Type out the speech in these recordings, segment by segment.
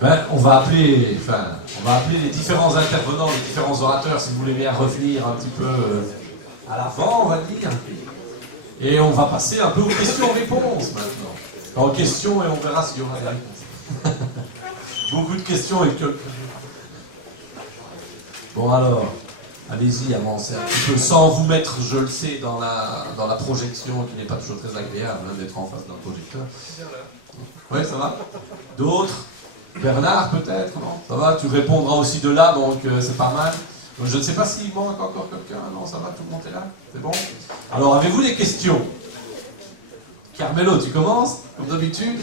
On va appeler les différents intervenants, les différents orateurs, si vous voulez bien revenir un petit peu à l'avant, on va dire. Et on va passer un peu aux questions-réponses maintenant. En questions, et on verra s'il y aura des réponses. Beaucoup de questions et que... Bon alors, allez-y, avancez un petit peu, sans vous mettre, je le sais, dans la projection, qui n'est pas toujours très agréable d'être en face d'un projecteur. Oui, ça va? D'autres? Bernard, peut-être, non? Ça va, tu répondras aussi de là, donc c'est pas mal. Je ne sais pas s'il manque encore quelqu'un. Non, ça va, tout le monde est là? C'est bon? Alors, avez-vous des questions? Carmelo, tu commences, comme d'habitude?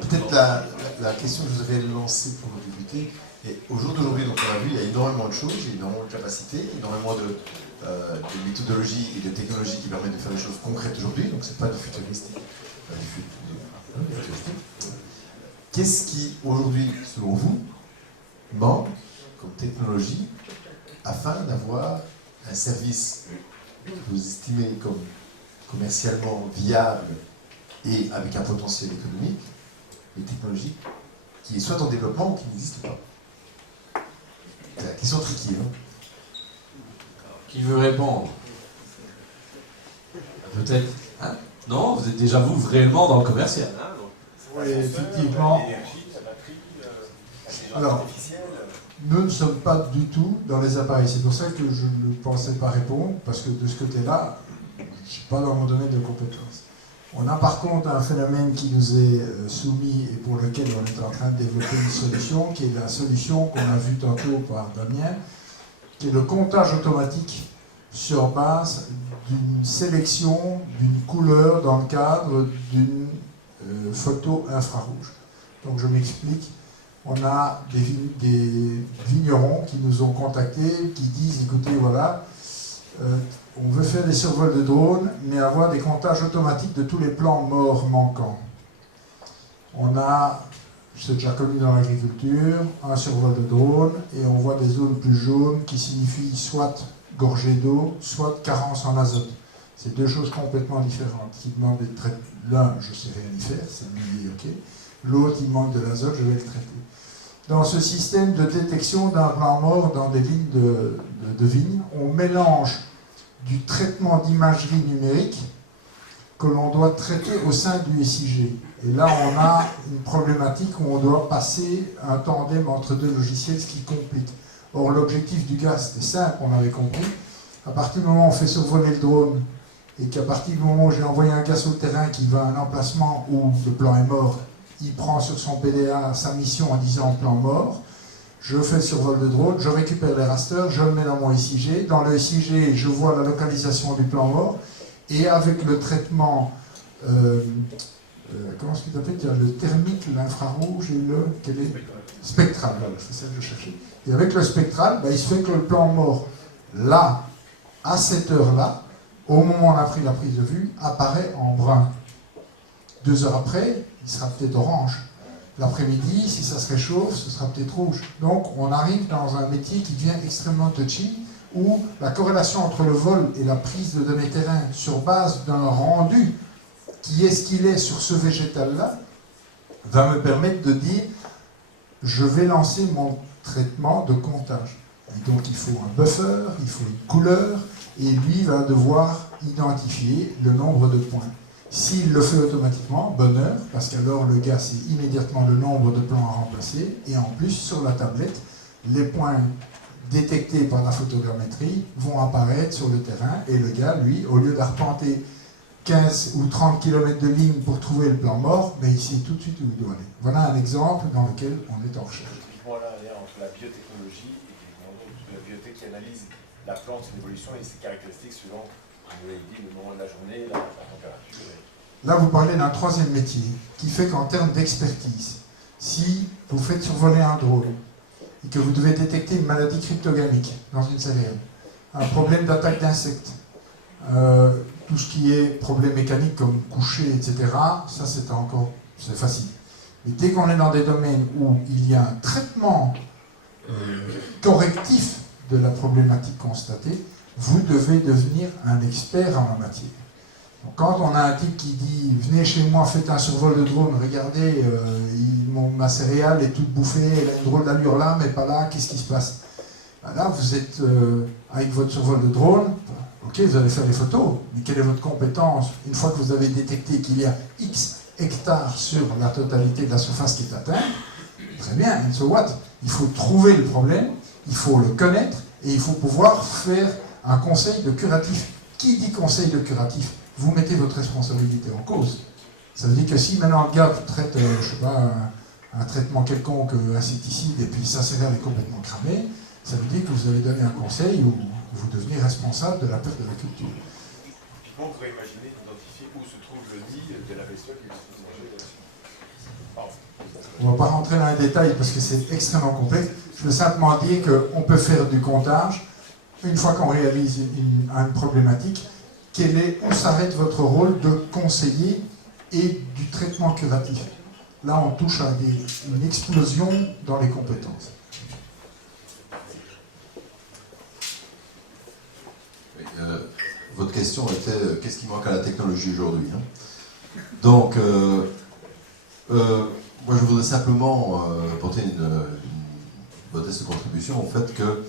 Peut-être la question que je vous avais lancée pour débuter, et au jour d'aujourd'hui, donc on a vu, il y a énormément de choses, il y a énormément de capacités, énormément de méthodologies et de technologies qui permettent de faire des choses concrètes aujourd'hui, donc c'est pas du futuristique. Qu'est-ce qui, aujourd'hui, selon vous, manque comme technologie afin d'avoir un service que vous estimez comme commercialement viable et avec un potentiel économique et technologique qui est soit en développement ou qui n'existe pas? C'est la question tricky, hein? Qui veut répondre? Peut-être. Hein? Non, vous êtes déjà vous réellement dans le commercial. Oui, effectivement. Alors, nous ne sommes pas du tout dans les appareils. C'est pour ça que je ne pensais pas répondre, parce que de ce côté-là, je ne suis pas dans mon domaine de compétences. On a par contre un phénomène qui nous est soumis et pour lequel on est en train de développer une solution, qui est la solution qu'on a vue tantôt par Damien, qui est le comptage automatique sur base d'une sélection d'une couleur dans le cadre d'une photo infrarouge. Donc je m'explique. On a des vignerons qui nous ont contactés, qui disent, écoutez, voilà, on veut faire des survols de drones, mais avoir des comptages automatiques de tous les plants morts manquants. On a, c'est déjà connu dans l'agriculture, un survol de drone, et on voit des zones plus jaunes qui signifient soit gorgée d'eau, soit carence en azote. C'est deux choses complètement différentes. Qui demandent des traitements. L'un, je ne sais rien y faire, c'est lui, ok. L'autre, il manque de l'azote, je vais le traiter. Dans ce système de détection d'un plant mort dans des lignes de vignes, on mélange du traitement d'imagerie numérique que l'on doit traiter au sein du SIG. Et là, on a une problématique où on doit passer un tandem entre deux logiciels, ce qui complique. Or, l'objectif du gars, c'était simple, on avait compris. À partir du moment où on fait survoler le drone, et qu'à partir du moment où j'ai envoyé un gars sur le terrain qui va à un emplacement où le plan est mort, il prend sur son PDA sa mission en disant plan mort, je fais le survol de drone, je récupère les rasters, je le mets dans mon SIG. Dans le SIG, je vois la localisation du plan mort, et avec le traitement, comment est-ce qu'il appelle? Il y a le thermique, l'infrarouge et le spectral, voilà, c'est ça que je cherchais. Et avec le spectral, il se fait que le plan mort, là, à cette heure-là, au moment où on a pris la prise de vue, apparaît en brun. 2 heures après, il sera peut-être orange. L'après-midi, si ça se réchauffe, ce sera peut-être rouge. Donc on arrive dans un métier qui devient extrêmement touchy, où la corrélation entre le vol et la prise de données terrain sur base d'un rendu qui est ce qu'il est sur ce végétal-là, va me permettre de dire je vais lancer mon traitement de comptage. Et donc il faut un buffer, il faut une couleur, et lui va devoir identifier le nombre de points. S'il le fait automatiquement, bonheur, parce qu'alors le gars sait immédiatement le nombre de plans à remplacer, et en plus sur la tablette, les points détectés par la photogrammétrie vont apparaître sur le terrain, et le gars, lui, au lieu d'arpenter 15 ou 30 km de ligne pour trouver le plan mort, il sait tout de suite où il doit aller. Voilà un exemple dans lequel on est en recherche. Typiquement là, entre la biotechnologie et la biotech qui analyse la plante, son évolution et ses caractéristiques suivant, vous l'avez dit, le moment de la journée, la température. Là, vous parlez d'un troisième métier qui fait qu'en termes d'expertise, si vous faites survoler un drone et que vous devez détecter une maladie cryptogamique dans une céréale, un problème d'attaque d'insectes, tout ce qui est problème mécanique comme coucher, etc., ça c'est facile. Mais dès qu'on est dans des domaines où il y a un traitement correctif de la problématique constatée, vous devez devenir un expert en la matière. Donc, quand on a un type qui dit « Venez chez moi, faites un survol de drone, regardez, ma céréale est toute bouffée, elle a une drôle d'allure là, mais pas là, qu'est-ce qui se passe ?» Là, vous êtes avec votre survol de drone, ok, vous allez faire les photos, mais quelle est votre compétence une fois que vous avez détecté qu'il y a X hectares sur la totalité de la surface qui est atteinte? Très bien, and so what? Il faut trouver le problème, il faut le connaître, et il faut pouvoir faire un conseil de curatif. Qui dit conseil de curatif? Vous mettez votre responsabilité en cause. Ça veut dire que si maintenant le gars traite, je sais pas, un traitement quelconque insecticide, et puis sa céréale est complètement cramée, ça veut dire que vous allez donner un conseil où vous devenez responsable de la perte de la culture. Typiquement, on pourrait imaginer identifier où se trouve le nid de la bestiole qui se manger de la suite. On ne va pas rentrer dans les détails parce que c'est extrêmement complexe. Je veux simplement dire qu'on peut faire du comptage une fois qu'on réalise une problématique. Où s'arrête votre rôle de conseiller et du traitement curatif? Là, on touche à une explosion dans les compétences. Votre question était qu'est-ce qui manque à la technologie aujourd'hui, hein? Donc, moi je voudrais simplement apporter une modeste contribution au fait que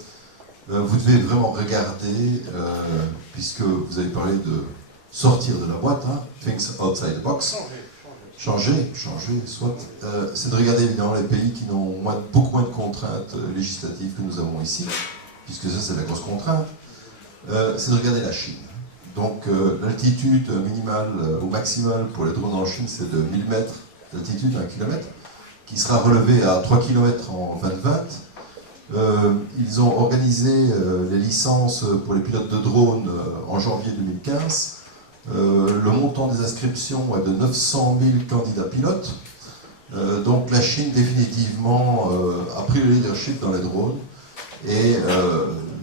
vous devez vraiment regarder, puisque vous avez parlé de sortir de la boîte, hein, things outside the box, changer, soit, c'est de regarder évidemment les pays qui n'ont beaucoup moins de contraintes législatives que nous avons ici, puisque ça c'est la grosse contrainte, c'est de regarder la Chine. Donc l'altitude minimale ou maximale pour les drones en Chine c'est de 1000 mètres d'altitude, 1 km, qui sera relevé à 3 km en 2020. Ils ont organisé les licences pour les pilotes de drones en janvier 2015. Le montant des inscriptions est de 900 000 candidats pilotes. Donc la Chine définitivement a pris le leadership dans les drones et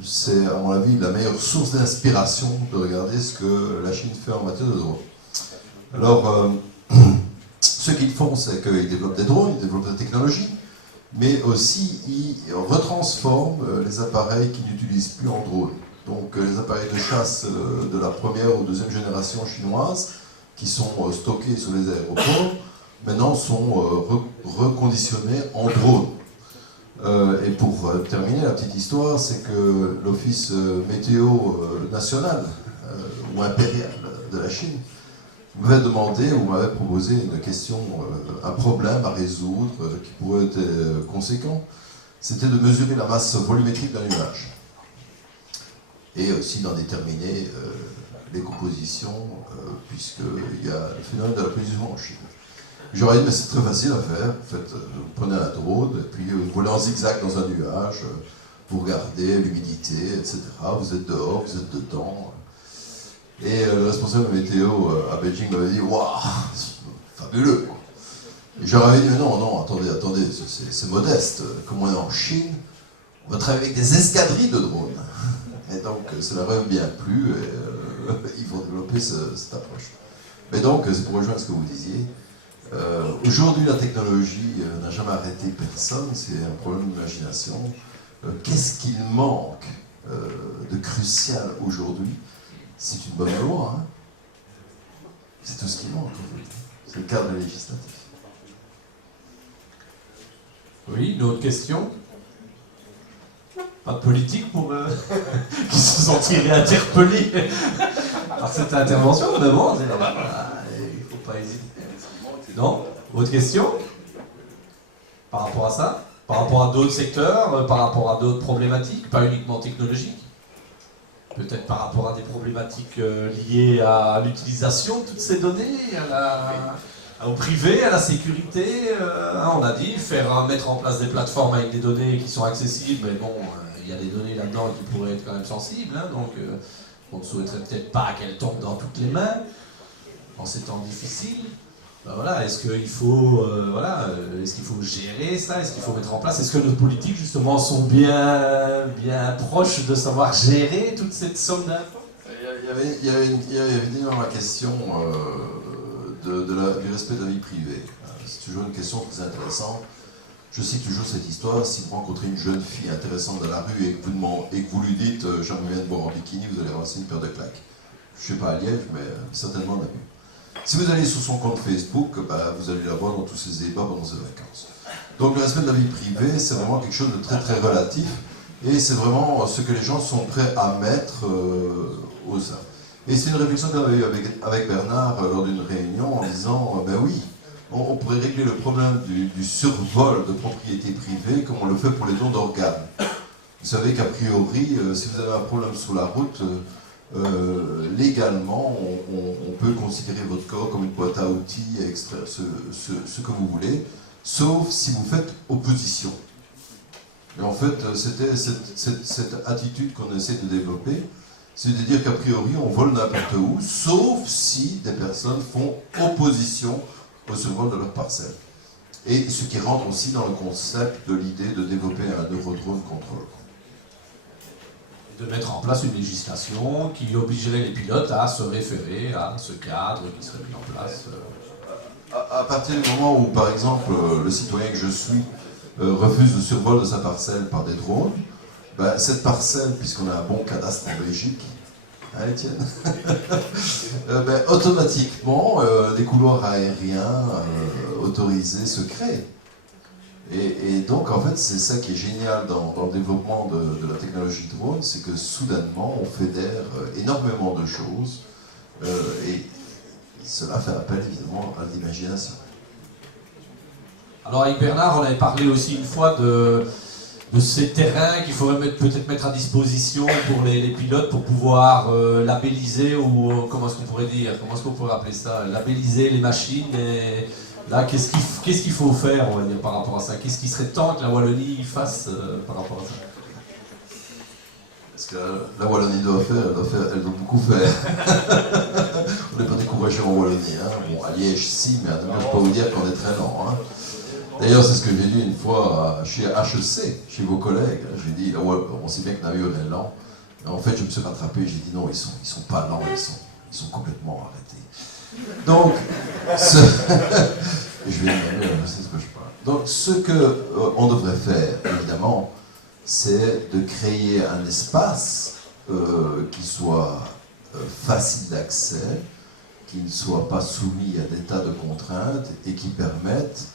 c'est à mon avis la meilleure source d'inspiration de regarder ce que la Chine fait en matière de drones. Alors ce qu'ils font c'est qu'ils développent des drones, ils développent des technologies, mais aussi ils retransforment les appareils qu'ils n'utilisent plus en drone. Donc les appareils de chasse de la première ou deuxième génération chinoise qui sont stockés sur les aéroports, maintenant sont reconditionnés en drone. Et pour terminer la petite histoire, c'est que l'Office météo national ou impérial de la Chine m'avait demandé ou m'avait proposé une question, un problème à résoudre qui pourrait être conséquent. C'était de mesurer la masse volumétrique d'un nuage et aussi d'en déterminer les compositions, puisqu'il y a le phénomène de la pollution en Chine. J'aurais dit, mais c'est très facile à faire. En fait, vous prenez un drone, et puis vous volez en zigzag dans un nuage, vous regardez l'humidité, etc. Vous êtes dehors, vous êtes dedans. Et le responsable de météo à Beijing m'avait dit, waouh, fabuleux. Et j'aurais dit, mais non, attendez, c'est modeste. Comme on est en Chine, on va travailler avec des escadrilles de drones. Et donc, cela rêve bien plus, et il faut développer cette approche. Mais donc, c'est pour rejoindre ce que vous disiez. Aujourd'hui, la technologie n'a jamais arrêté personne, c'est un problème d'imagination. Qu'est-ce qu'il manque de crucial aujourd'hui? C'est une bonne loi, hein? C'est tout ce qui manque aujourd'hui. C'est le cadre législatif. Oui, une autre question? Pas de politique pour qui se sont tirés interpellés par cette intervention, mais bon, il ne faut pas hésiter. Non? Autre question? Par rapport à ça? Par rapport à d'autres secteurs? Par rapport à d'autres problématiques? Pas uniquement technologiques? Peut-être par rapport à des problématiques liées à l'utilisation de toutes ces données, au privé, à la sécurité. On a dit, mettre en place des plateformes avec des données qui sont accessibles, mais bon, il y a des données là-dedans qui pourraient être quand même sensibles, hein, donc on ne souhaiterait peut-être pas qu'elles tombent dans toutes les mains en ces temps difficiles. Ben voilà, est-ce qu'il faut, est-ce qu'il faut gérer ça? Est-ce qu'il faut mettre en place? Est-ce que nos politiques, justement, sont bien proches de savoir gérer toute cette somme d'infos? Il y avait évidemment la question du respect de la vie privée. C'est toujours une question très intéressante. Je cite toujours cette histoire, si vous rencontrez une jeune fille intéressante dans la rue et que vous lui dites « j'aimerais bien te voir en bikini », vous allez lancer une paire de claques. je ne sais pas à Liège, mais certainement Namur. Si vous allez sur son compte Facebook, vous allez la voir dans tous ses débats pendant ses vacances. Donc le respect de la vie privée, c'est vraiment quelque chose de très très relatif, et c'est vraiment ce que les gens sont prêts à mettre au sein. Et c'est une réflexion qu'on avait eue avec Bernard lors d'une réunion en disant, ben oui, on pourrait régler le problème du survol de propriété privée comme on le fait pour les dons d'organes. Vous savez qu'a priori, si vous avez un problème sur la route, légalement, on peut considérer votre corps comme une boîte à outils et extraire ce que vous voulez, sauf si vous faites opposition. Et en fait, c'était cette attitude qu'on essaie de développer, c'est de dire qu'a priori, on vole n'importe où, sauf si des personnes font opposition au survol de leur parcelle. Et ce qui rentre aussi dans le concept de l'idée de développer un Eurodrone control. De mettre en place une législation qui obligerait les pilotes à se référer à ce cadre qui serait mis en place. À partir du moment où, par exemple, le citoyen que je suis refuse le survol de sa parcelle par des drones, cette parcelle, puisqu'on a un bon cadastre en Belgique, hein Étienne, automatiquement, des couloirs aériens autorisés se créent. Et donc, en fait, c'est ça qui est génial dans le développement de la technologie drone, c'est que soudainement, on fédère énormément de choses, et cela fait appel évidemment à l'imagination. Alors avec Bernard, on avait parlé aussi une fois de ces terrains qu'il faudrait peut-être mettre à disposition pour les pilotes pour pouvoir labelliser, ou comment est-ce qu'on pourrait dire, comment est-ce qu'on pourrait appeler ça, labelliser les machines. Et là, qu'est-ce qu'il faut faire, on va dire, par rapport à ça? Qu'est-ce qui serait temps que la Wallonie fasse par rapport à ça? Parce que la Wallonie elle doit beaucoup faire. On n'est pas découragé en Wallonie. Hein. Bon, à Liège, si, mais à Namur, je peux vous dire qu'on est très lent. Hein. D'ailleurs, c'est ce que j'ai dit une fois chez HEC, chez vos collègues. J'ai dit, on sait bien que Namur est lent. Mais en fait, je me suis rattrapé, j'ai dit non, ils sont pas lents, ils sont complètement arrêtés. Donc, je vais dire, c'est ce que je parle. Donc, ce qu'on devrait faire, évidemment, c'est de créer un espace qui soit facile d'accès, qui ne soit pas soumis à des tas de contraintes et qui permette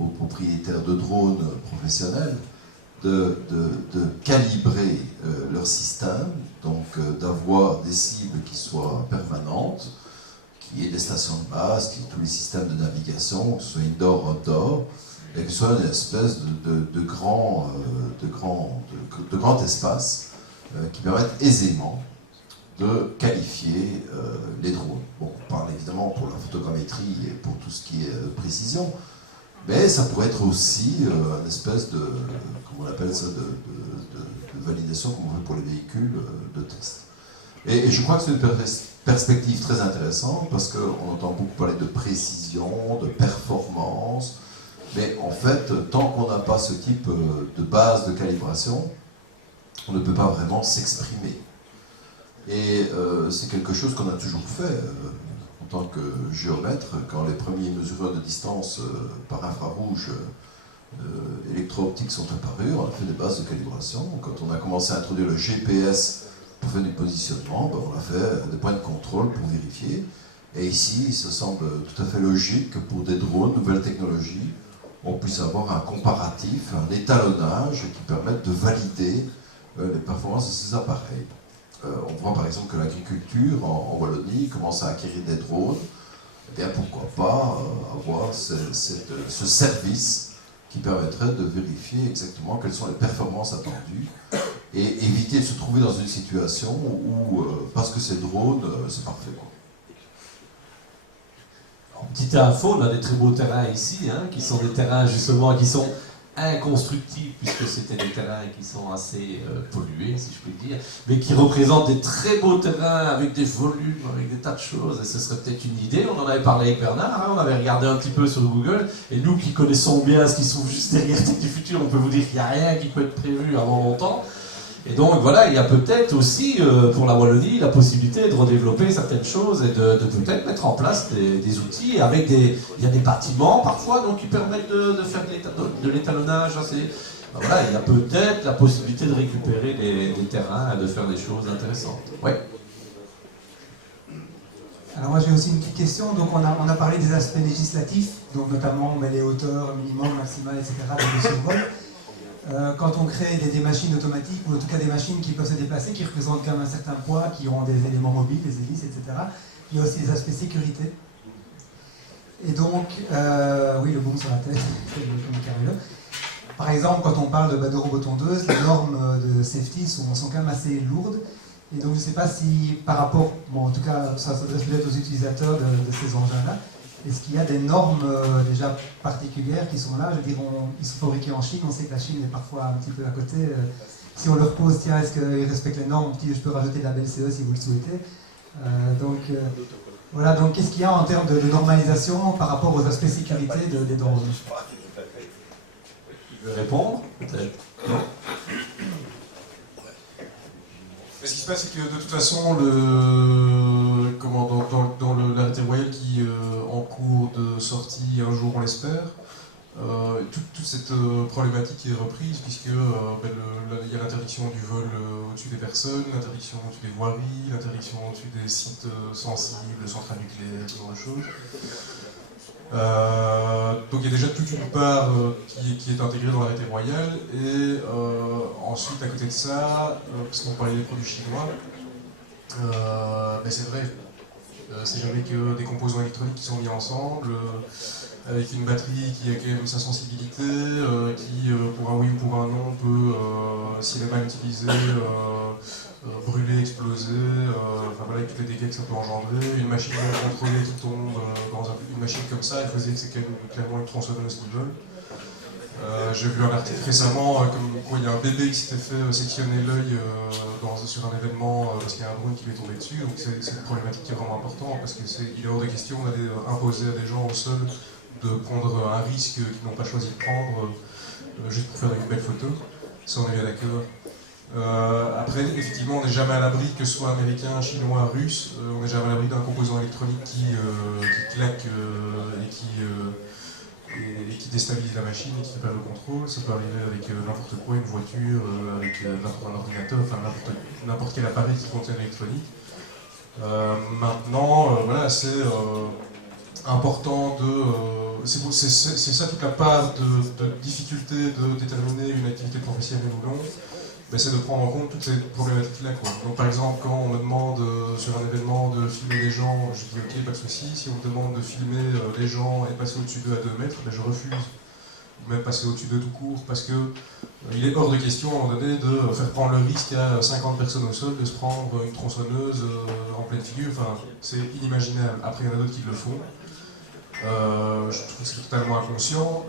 aux propriétaires de drones professionnels de calibrer leur système, donc d'avoir des cibles qui soient permanentes, qui aient des stations de base, qui aient tous les systèmes de navigation, que ce soit indoor, outdoor, et que ce soit une espèce de grand espace qui permettent aisément de qualifier les drones. Bon, on parle évidemment pour la photogrammétrie et pour tout ce qui est précision, mais ça pourrait être aussi une espèce de, comment on appelle ça, de validation comme on veut pour les véhicules de test. Et je crois que c'est une perspective très intéressante parce qu'on entend beaucoup parler de précision, de performance, mais en fait, tant qu'on n'a pas ce type de base de calibration, on ne peut pas vraiment s'exprimer. Et c'est quelque chose qu'on a toujours fait en tant que géomètre, quand les premiers mesureurs de distance par infrarouge électro-optique sont apparus, on a fait des bases de calibration. Quand on a commencé à introduire le GPS pour faire du positionnement, on a fait des points de contrôle pour vérifier. Et ici, il se semble tout à fait logique que pour des drones, nouvelles technologies, on puisse avoir un comparatif, un étalonnage qui permette de valider les performances de ces appareils. On voit par exemple que l'agriculture en Wallonie commence à acquérir des drones. Eh bien, pourquoi pas avoir ce service qui permettrait de vérifier exactement quelles sont les performances attendues et éviter de se trouver dans une situation où, parce que c'est drone, c'est parfait, quoi. Petite info, on a des très beaux terrains ici, hein, qui sont des terrains justement qui sont inconstructibles, puisque c'était des terrains qui sont assez pollués, si je puis dire, mais qui représentent des très beaux terrains avec des volumes, avec des tas de choses, et ce serait peut-être une idée. On en avait parlé avec Bernard, hein, on avait regardé un petit peu sur Google, et nous qui connaissons bien ce qui se trouve juste derrière Tech du Futur, on peut vous dire qu'il n'y a rien qui peut être prévu avant longtemps. Et donc voilà, il y a peut-être aussi pour la Wallonie la possibilité de redévelopper certaines choses et de peut-être mettre en place des outils avec il y a des bâtiments parfois donc, qui permettent de faire de l'étalonnage. Voilà, il y a peut-être la possibilité de récupérer des terrains et de faire des choses intéressantes. Ouais. Alors moi j'ai aussi une petite question. Donc on a parlé des aspects législatifs, donc notamment les hauteurs minimum, maximales, etc. des survols. Quand on crée des machines automatiques, ou en tout cas des machines qui peuvent se déplacer, qui représentent quand même un certain poids, qui ont des éléments mobiles, des hélices, etc. Il y a aussi des aspects sécurité. Et donc, oui, le boom sur la tête, comme Carmelo. Par exemple, quand on parle de robotondeuses, les normes de safety sont quand même assez lourdes. Et donc, je ne sais pas si, par rapport, bon, en tout cas, ça s'adresse peut-être aux utilisateurs de ces engins-là, est-ce qu'il y a des normes déjà particulières qui sont là? Je veux dire, ils sont fabriqués en Chine, on sait que la Chine est parfois un petit peu à côté. Si on leur pose, tiens, est-ce qu'ils respectent les normes? Je peux rajouter la BLCE si vous le souhaitez. Voilà, donc qu'est-ce qu'il y a en termes de normalisation par rapport aux aspects sécurité des drones? Tu veux répondre? Peut-être. Non. Ce qui se passe, c'est que de toute façon, dans l'arrêté royal qui est en cours de sortie, un jour on l'espère, toute cette problématique est reprise, puisque il y a l'interdiction du vol au-dessus des personnes, l'interdiction au-dessus des voiries, l'interdiction au-dessus des sites sensibles, centrales nucléaires, ce genre de choses. Donc il y a déjà toute une part qui est intégrée dans l'arrêté royal, et ensuite à côté de ça, parce qu'on parlait des produits chinois, c'est vrai, c'est jamais que des composants électroniques qui sont mis ensemble, avec une batterie qui a quand même sa sensibilité, qui pour un oui ou pour un non peut, si elle est mal utilisée, brûler, exploser, avec tous les dégâts que ça peut engendrer. Une machine non contrôlée qui tombe dans une machine comme ça, il faut se dire que c'est clairement une tronçonneuse qui vole. J'ai vu un article récemment comme quoi il y a un bébé qui s'était fait sectionner l'œil sur un événement parce qu'il y a un drone qui lui est tombé dessus. Donc c'est une problématique qui est vraiment importante, parce qu'il est hors de question d'aller imposer à des gens au sol de prendre un risque qu'ils n'ont pas choisi de prendre juste pour faire une belle photo. Ça, on est bien d'accord. Après, effectivement, on n'est jamais à l'abri, que ce soit américain, chinois, russe, on n'est jamais à l'abri d'un composant électronique qui claque et qui déstabilise la machine et qui perd le contrôle. Ça peut arriver avec n'importe quoi, une voiture, avec un ordinateur, enfin n'importe quel appareil qui contient l'électronique. Maintenant, voilà, c'est important de... c'est ça toute la part de difficulté de déterminer une activité professionnelle ou non. C'est de prendre en compte toutes ces problématiques-là. Donc par exemple, quand on me demande sur un événement de filmer les gens, je dis ok, pas de souci. Si on me demande de filmer les gens et passer au-dessus d'eux à 2 mètres, je refuse. Ou même passer au-dessus d'eux tout court, parce que il est hors de question à un moment donné de faire prendre le risque à 50 personnes au sol de se prendre une tronçonneuse en pleine figure. Enfin, c'est inimaginable. Après, il y en a d'autres qui le font. Je trouve que c'est totalement inconscient.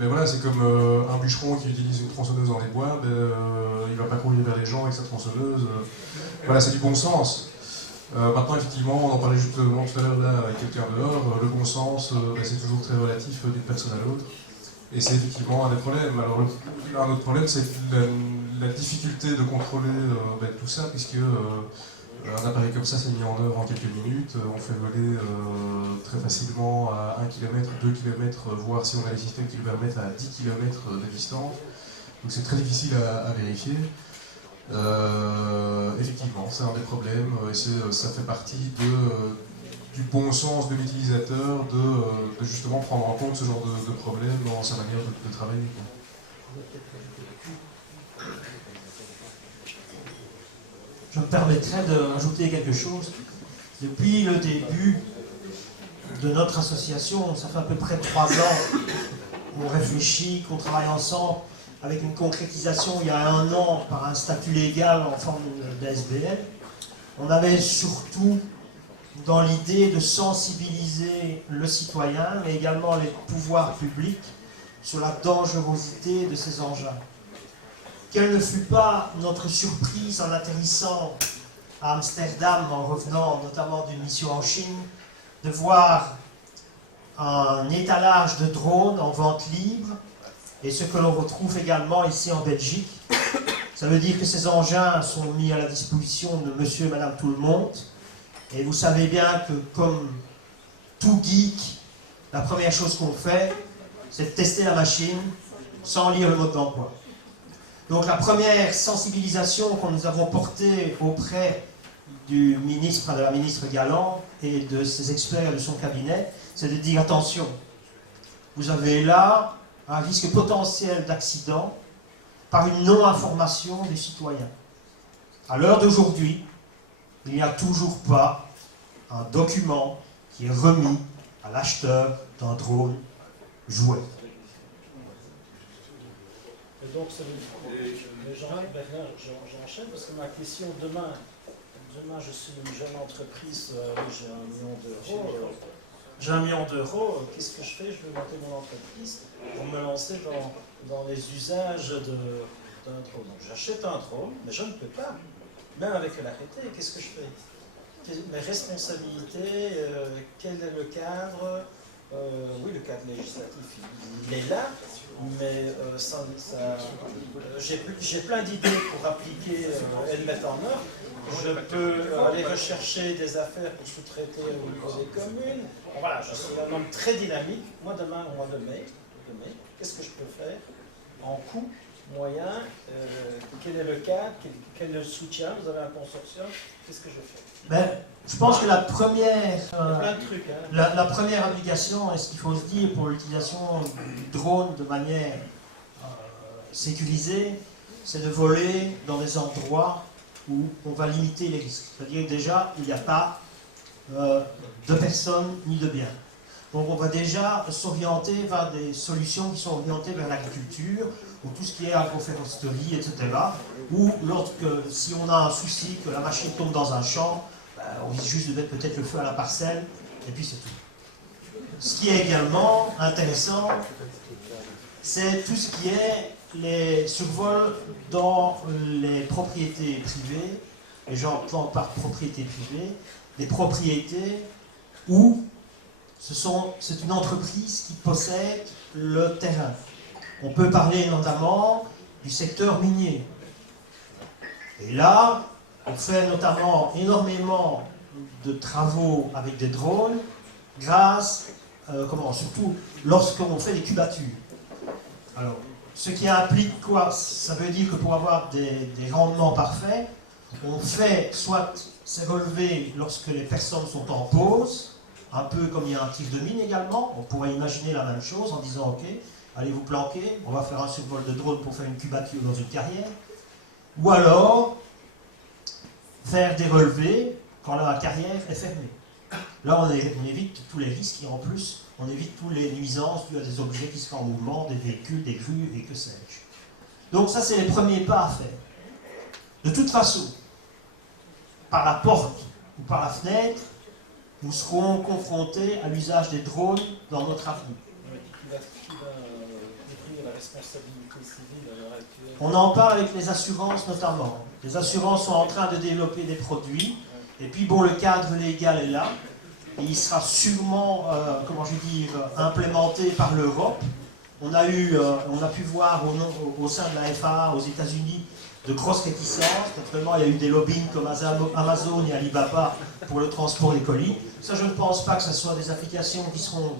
Mais voilà, c'est comme un bûcheron qui utilise une tronçonneuse dans les bois, il ne va pas courir vers les gens avec sa tronçonneuse. Voilà, c'est du bon sens. Maintenant, effectivement, on en parlait justement tout à l'heure là avec quelqu'un dehors, le bon sens, c'est toujours très relatif d'une personne à l'autre. Et c'est effectivement un des problèmes. Alors, un autre problème, c'est la difficulté de contrôler tout ça, puisque un appareil comme ça s'est mis en œuvre en quelques minutes. On fait voler très facilement à 1 km, 2 km, voire si on a les systèmes qui le permettent à 10 km de distance. Donc c'est très difficile à vérifier. Effectivement, c'est un des problèmes, et ça fait partie du bon sens de l'utilisateur de justement prendre en compte ce genre de problème dans sa manière de travailler. Je me permettrais de rajouter quelque chose. Depuis le début de notre association, ça fait à peu près 3 ans qu'on réfléchit, qu'on travaille ensemble avec une concrétisation il y a 1 an par un statut légal en forme d'ASBL. On avait surtout dans l'idée de sensibiliser le citoyen, mais également les pouvoirs publics sur la dangerosité de ces engins. Quelle ne fut pas notre surprise en atterrissant à Amsterdam, en revenant notamment d'une mission en Chine, de voir un étalage de drones en vente libre, et ce que l'on retrouve également ici en Belgique. Ça veut dire que ces engins sont mis à la disposition de monsieur et madame tout le monde, et vous savez bien que comme tout geek, la première chose qu'on fait, c'est de tester la machine sans lire le mode d'emploi. Donc la première sensibilisation que nous avons portée auprès du ministre, de la ministre Galland et de ses experts de son cabinet, c'est de dire attention, vous avez là un risque potentiel d'accident par une non-information des citoyens. À l'heure d'aujourd'hui, il n'y a toujours pas un document qui est remis à l'acheteur d'un drone jouet. Et donc, j'enchaîne parce que ma question, demain je suis une jeune entreprise, j'ai 1 million d'euros. J'ai 1 million d'euros, qu'est-ce que je fais? Je vais monter mon entreprise pour me lancer dans les usages d'un drone. Donc j'achète un drone, mais je ne peux pas, même avec l'arrêté, qu'est-ce que je fais? Mes responsabilités, quel est le cadre? Oui, le cadre législatif, il est là, mais j'ai plein d'idées pour appliquer et le mettre en œuvre. Je peux aller rechercher des affaires pour sous-traiter au niveau des communes. Bon, voilà, je suis un homme très dynamique. Moi, demain, au mois de mai, qu'est-ce que je peux faire en coût, moyen? Quel est le cadre? Quel est le soutien? Vous avez un consortium? Qu'est-ce que je fais? Ben, je pense que la première, il y a plein de trucs, hein. la première application, et ce qu'il faut se dire pour l'utilisation du drone de manière sécurisée, c'est de voler dans des endroits où on va limiter les risques. C'est-à-dire que déjà, il n'y a pas de personnes ni de biens. Donc on va déjà s'orienter vers des solutions qui sont orientées vers l'agriculture, ou tout ce qui est agroforesterie, etc. Ou si on a un souci, que la machine tombe dans un champ, on risque juste de mettre peut-être le feu à la parcelle, et puis c'est tout. Ce qui est également intéressant, c'est tout ce qui est les survols dans les propriétés privées, et j'entends par propriété privée, des propriétés où c'est une entreprise qui possède le terrain. On peut parler notamment du secteur minier. Et là, on fait notamment énormément de travaux avec des drones, surtout lorsqu'on fait des cubatures. Alors, ce qui implique quoi? Ça veut dire que pour avoir des rendements parfaits, on fait soit ces relevés lorsque les personnes sont en pause, un peu comme il y a un tir de mine également. On pourrait imaginer la même chose en disant ok, allez vous planquer, on va faire un survol de drone pour faire une cubature dans une carrière. Ou alors, faire des relevés quand la carrière est fermée. Là, on évite tous les risques et en plus, on évite toutes les nuisances dues à des objets qui seraient en mouvement, des véhicules, des grues et que sais-je. Donc ça, c'est les premiers pas à faire. De toute façon, par la porte ou par la fenêtre, nous serons confrontés à l'usage des drones dans notre avenir. Qui va définir la responsabilité civile à l'heure actuelle? On en parle avec les assurances notamment. Les assurances sont en train de développer des produits. Et puis bon, le cadre légal est là. Et il sera sûrement, implémenté par l'Europe. On a pu voir au sein de la FAA aux États-Unis de grosses réticences. Naturellement, il y a eu des lobbying comme Amazon et Alibaba pour le transport des colis. Ça, je ne pense pas que ce soit des applications qui seront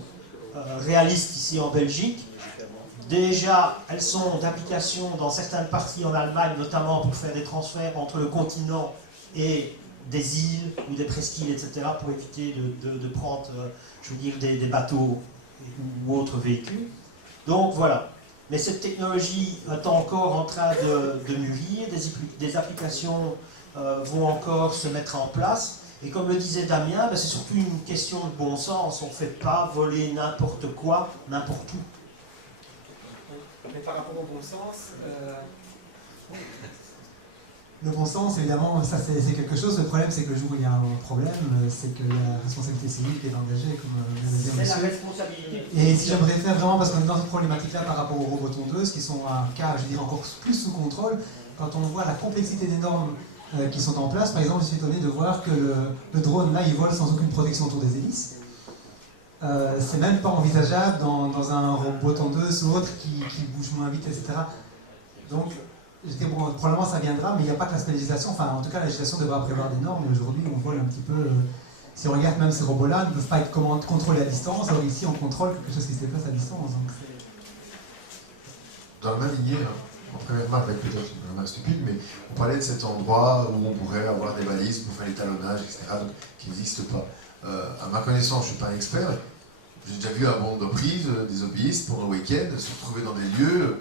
réalistes ici en Belgique. Déjà, elles sont d'application dans certaines parties en Allemagne, notamment pour faire des transferts entre le continent et des îles ou des presqu'îles, etc., pour éviter de prendre, des bateaux ou autres véhicules. Donc voilà. Mais cette technologie est encore en train de mûrir, des applications vont encore se mettre en place. Et comme le disait Damien, c'est surtout une question de bon sens. On ne fait pas voler n'importe quoi, n'importe où. Mais par rapport au bon sens, le bon sens, évidemment, ça c'est quelque chose. Le problème, c'est que le jour où il y a un problème, c'est que la responsabilité civile qui est engagée, comme vient de dire monsieur. C'est la responsabilité. Et si j'aimerais faire vraiment, parce qu'on est dans cette problématique-là par rapport aux robots tondeuses, qui sont un cas, je dirais, encore plus sous contrôle, quand on voit la complexité des normes qui sont en place, par exemple, je suis étonné de voir que le drone, là, il vole sans aucune protection autour des hélices. C'est même pas envisageable dans un robot tondeuse ou autre qui bouge moins vite, etc. Donc, probablement ça viendra, mais il n'y a pas que l'aspect législation. Enfin, en tout cas, la législation devra prévoir des normes, et aujourd'hui, on vole un petit peu. Si on regarde même ces robots-là, ils ne peuvent pas être contrôlés à distance. Alors ici, on contrôle quelque chose qui se déplace à distance. Donc dans la même lignée, en première remarque, avec peut-être une remarque stupide, mais on parlait de cet endroit où on pourrait avoir des balises pour faire l'étalonnage, etc., donc, qui n'existe pas. À ma connaissance, je ne suis pas un expert, j'ai déjà vu un nombre de reprises des hobbyistes pour nos week-ends se retrouver dans des lieux,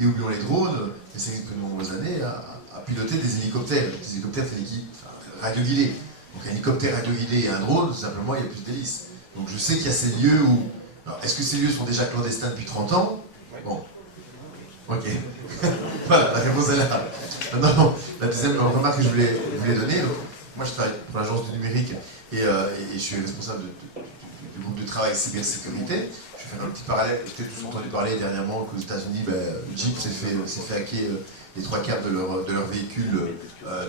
et oublions les drones, et ça existe depuis de nombreuses années, à piloter des hélicoptères. Des hélicoptères radio-guidés. Donc un hélicoptère radio-guidé et un drone, tout simplement, il y a plus d'hélices. Donc je sais qu'il y a ces lieux où... Alors, est-ce que ces lieux sont déjà clandestins depuis 30 ans? Bon. Ok. Voilà, la réponse est là. Non, la deuxième remarque que je voulais donner, donc, moi je travaille pour l'agence du numérique et je suis responsable du groupe de travail cybersécurité. Je vais faire un petit parallèle, vous avez tous entendu parler dernièrement qu'aux États-Unis, Jeep s'est fait hacker les 3/4 de leur véhicule,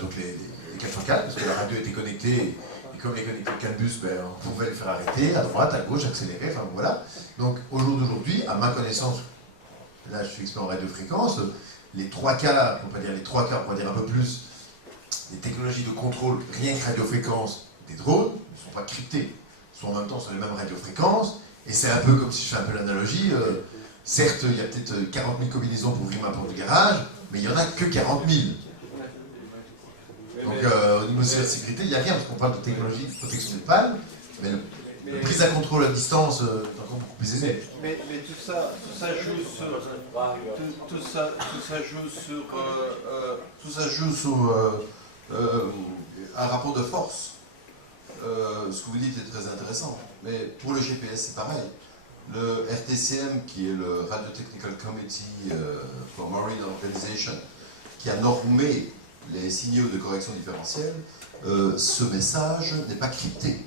donc les 4x4, parce que la radio était connectée. Et comme les connectés de Canbus, on pouvait le faire arrêter à droite, à gauche, accélérer, enfin voilà. Donc au jour d'aujourd'hui, à ma connaissance, là je suis expert en radiofréquence, les 3/4, pour pas dire les 3/4, on va dire un peu plus, les technologies de contrôle, rien que radiofréquence des drones, ne sont pas cryptées. Ils sont en même temps sur les mêmes radiofréquences, et c'est un peu comme si je fais un peu l'analogie, certes il y a peut-être 40 000 combinaisons pour ouvrir ma porte de garage, mais il n'y en a que 40 000. Donc au niveau de la sécurité, il n'y a rien, parce qu'on parle de technologie de protection des pannes, mais la prise à contrôle à distance est encore beaucoup plus aisée. Mais tout ça joue sur un rapport de force. Ce que vous dites est très intéressant, mais pour le GPS c'est pareil. Le RTCM, qui est le Radio Technical Committee for Marine Organization, qui a normé les signaux de correction différentielle, ce message n'est pas crypté.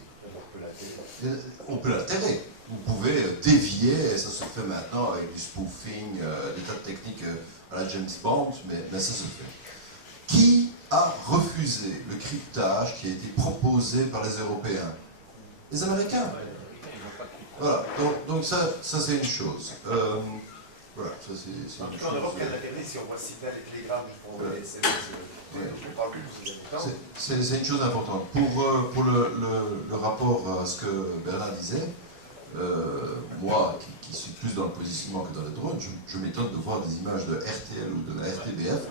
On peut l'altérer. Vous pouvez dévier, et ça se fait maintenant avec du spoofing, des tas de techniques à la James Bond, mais ça se fait. Qui a refusé le cryptage qui a été proposé par les Européens? Les Américains. Voilà, donc ça c'est une chose. Voilà, ça c'est une chose. En Europe, il y a de la télé, si on voit Signal et Télégramme pour envoyer des SMS, je ne parle plus de ces habitants. C'est une chose importante. Pour le rapport à ce que Bernard disait, moi qui suis plus dans le positionnement que dans le drone, je m'étonne de voir des images de RTL ou de la RTBF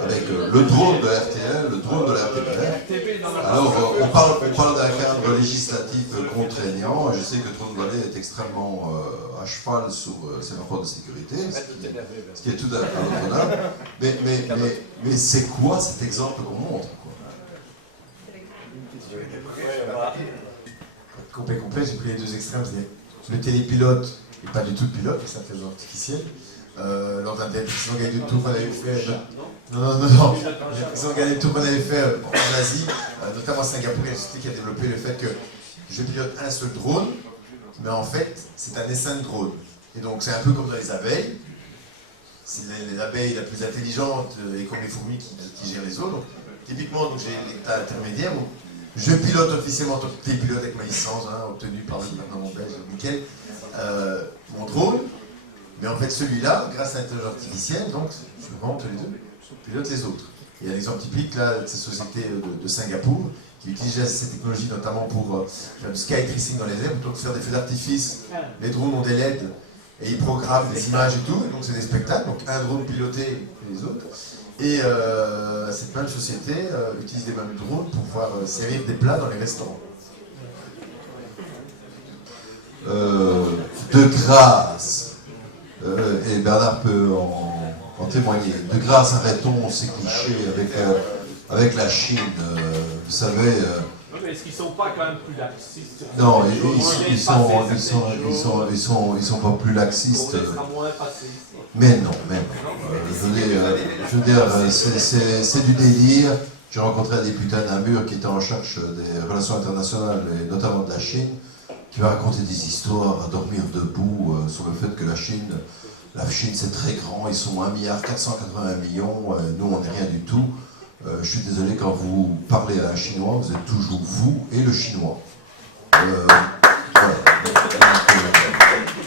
avec le drone de RTL, le drone de la RTBF. Alors on parle d'un cadre législatif contraignant. Je sais que Drone Valley est extrêmement à cheval sur ses rapports de sécurité, ce qui est tout à fait raisonnable. Mais c'est quoi cet exemple qu'on montre, quoi? Complet, j'ai pris les deux extrêmes, c'est-à-dire le télépilote n'est pas du tout le pilote, c'est intelligence artificielle. Lors d'un des précédents gagnés de tour qu'on avait fait, les précédents gagnés de tour qu'on avait fait en Asie, notamment à Singapour, il y a une société qui a développé le fait que je pilote un seul drone, mais en fait c'est un essaim de drone. Et donc c'est un peu comme dans les abeilles, c'est les abeilles la plus intelligente et comme les fourmis qui gèrent les autres. Donc, typiquement, j'ai l'état intermédiaire. Je pilote officiellement en tant que télépilote avec ma licence, obtenue par le gouvernement belge, nickel, mon drone. Mais en fait, celui-là, grâce à l'intelligence artificielle, donc, je rentre les deux, pilote les autres. Il y a un exemple typique là, de cette société de Singapour, qui utilise ces technologies notamment pour faire du sky tracing dans les airs, plutôt que de faire des feux d'artifice. Les drones ont des LED et ils programment des images et tout, donc c'est des spectacles. Donc un drone piloté et les autres. Et cette même société utilise des mêmes drones pour pouvoir servir des plats dans les restaurants. De grâce, et Bernard peut en témoigner, de grâce arrêtons ces clichés avec la Chine. Vous savez... mais est-ce qu'ils ne sont pas quand même plus laxistes? Non, ils sont pas plus laxistes. Mais non. Je veux dire, c'est du délire. J'ai rencontré un député à Namur qui était en charge des relations internationales, et notamment de la Chine, qui m'a raconté des histoires à dormir debout sur le fait que la Chine c'est très grand, ils sont 1,480 milliard, nous on n'est rien du tout. Je suis désolé, quand vous parlez à un Chinois, vous êtes toujours vous et le Chinois. Voilà.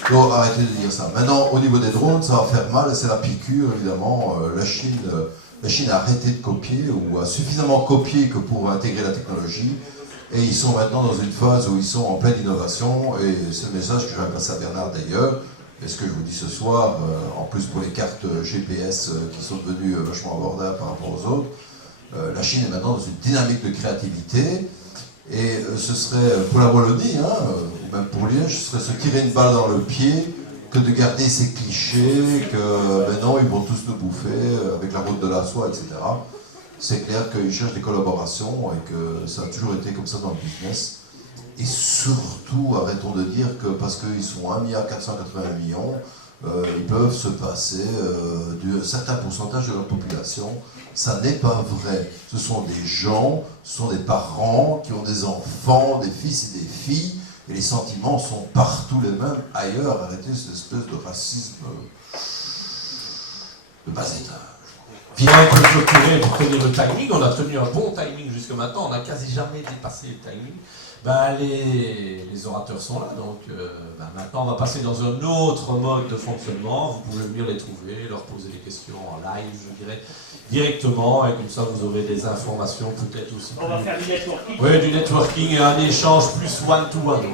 Donc arrêtez de dire ça. Maintenant, au niveau des drones, ça va faire mal, c'est la piqûre, évidemment. La Chine a arrêté de copier, ou a suffisamment copié que pour intégrer la technologie. Et ils sont maintenant dans une phase où ils sont en pleine innovation, et c'est le message que je vais passer à Bernard d'ailleurs. Et ce que je vous dis ce soir, en plus pour les cartes GPS qui sont devenues vachement abordables par rapport aux autres, la Chine est maintenant dans une dynamique de créativité. Et ce serait, pour la Wallonie, ou même pour Liège, ce serait se tirer une balle dans le pied que de garder ces clichés, que maintenant ils vont tous nous bouffer avec la route de la soie, etc. C'est clair qu'ils cherchent des collaborations et que ça a toujours été comme ça dans le business. Et surtout, arrêtons de dire que parce qu'ils sont 1,480 milliard, ils peuvent se passer d'un certain pourcentage de leur population. Ça n'est pas vrai. Ce sont des gens, ce sont des parents qui ont des enfants, des fils et des filles, et les sentiments sont partout les mêmes. Ailleurs, arrêtez cette espèce de racisme de bas étage. Puis on peut clôturer pour tenir le timing. On a tenu un bon timing jusque maintenant. On n'a quasi jamais dépassé le timing. Les orateurs sont là, donc maintenant on va passer dans un autre mode de fonctionnement. Vous pouvez venir les trouver, leur poser des questions en live, je dirais, directement, et comme ça vous aurez des informations peut-être aussi. On va faire du networking. Oui, du networking et un échange plus one-to-one.